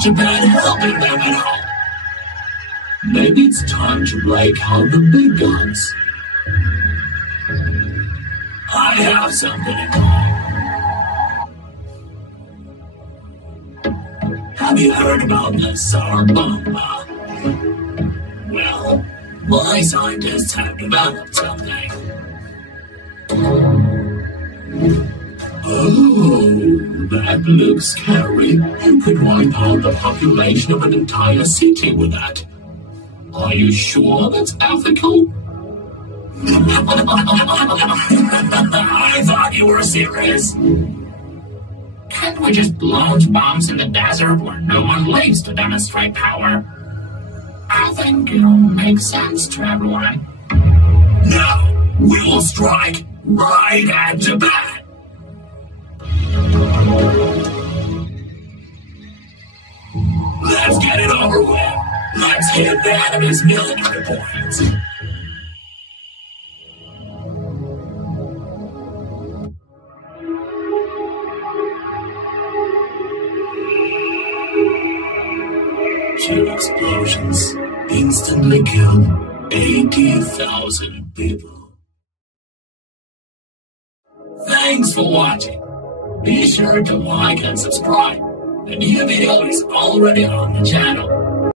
Japan helping them at all? Maybe it's time to break out the big guns. I have something in mind. Have you heard about the SAR bomb? Well, my scientists have developed something. Oh, that looks scary. You could wipe out the population of an entire city with that. Are you sure that's ethical? I thought you were serious. Can't we just launch bombs in the desert where no one lives to demonstrate power? I think it'll make sense to everyone. No, we will strike right at Japan. Let's get it over with. Let's hit the enemy's military points. Two explosions instantly killed 80,000 people. Thanks for watching. Be sure to like and subscribe. The new video is already on the channel.